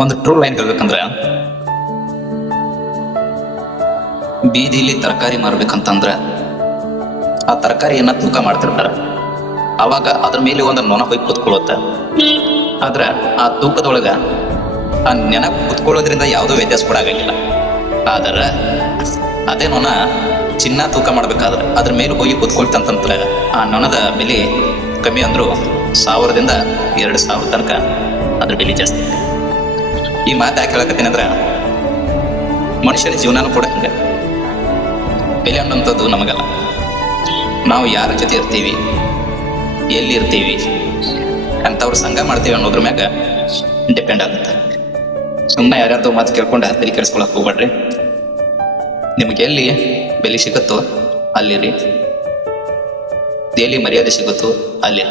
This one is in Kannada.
ಒಂದು ಟ್ರೂ ಲೈನ್ ಹೇಳ್ಬೇಕಂದ್ರೆ, ಬೀದಿಲಿ ತರಕಾರಿ ಮಾರ್ಬೇಕಂತಂದ್ರ ಆ ತರಕಾರಿಯನ್ನ ತೂಕ ಮಾಡ್ತಿರ್ತಾರ. ಅವಾಗ ಅದ್ರ ಮೇಲೆ ಒಂದು ನೊಣ ಹೋಗಿ ಕುತ್ಕೊಳ್ಳುತ್ತ. ಆದ್ರ ಆ ತೂಕದೊಳಗ ಆ ನೆನ ಕುತ್ಕೊಳ್ಳೋದ್ರಿಂದ ಯಾವುದೋ ವ್ಯತ್ಯಾಸ ಕೂಡ ಆಗಂಗಿಲ್ಲ. ಆದ್ರ ಅದೇ ನೊಣ ಚಿನ್ನ ತೂಕ ಮಾಡ್ಬೇಕಾದ್ರೆ ಅದ್ರ ಮೇಲೆ ಹೋಗಿ ಕುತ್ಕೊಳ್ತಂತಂದ್ರ ಆ ನೊಣದ ಬೆಲೆ ಕಮ್ಮಿ ಅಂದ್ರು 1000ದಿಂದ 2000 ತನಕ ಅದ್ರ ಬೆಲೆ ಜಾಸ್ತಿ. ಈ ಮಾತು ಯಾಕೆ ಹೇಳಕತ್ತೀನಂದ್ರ, ಮನುಷ್ಯರ ಜೀವನನೂ ಕೂಡ ಹಿಂಗ. ಬೆಲೆ ಅನ್ನೋಂಥದ್ದು ನಮಗಲ್ಲ, ನಾವು ಯಾರ ಜೊತೆ ಇರ್ತೀವಿ, ಎಲ್ಲಿ ಇರ್ತೀವಿ, ಅಂಥವ್ರ ಸಂಘ ಮಾಡ್ತೀವಿ ಅನ್ನೋದ್ರ ಮ್ಯಾಗ ಡಿಪೆಂಡ್ ಆಗುತ್ತೆ. ಸುಮ್ಮನೆ ಯಾರ್ಯಾರ್ದು ಮಾತು ಕೇಳ್ಕೊಂಡು ತಲೆ ಕೆಡಿಸ್ಕೊಳಕ್ ಹೋಗ್ಬೇಡ್ರಿ. ನಿಮ್ಗೆ ಎಲ್ಲಿ ಬೆಲೆ ಸಿಗುತ್ತೋ ಅಲ್ಲಿರಿ, ಎಲ್ಲಿ ಮರ್ಯಾದೆ ಸಿಗುತ್ತೋ ಅಲ್ಲಿ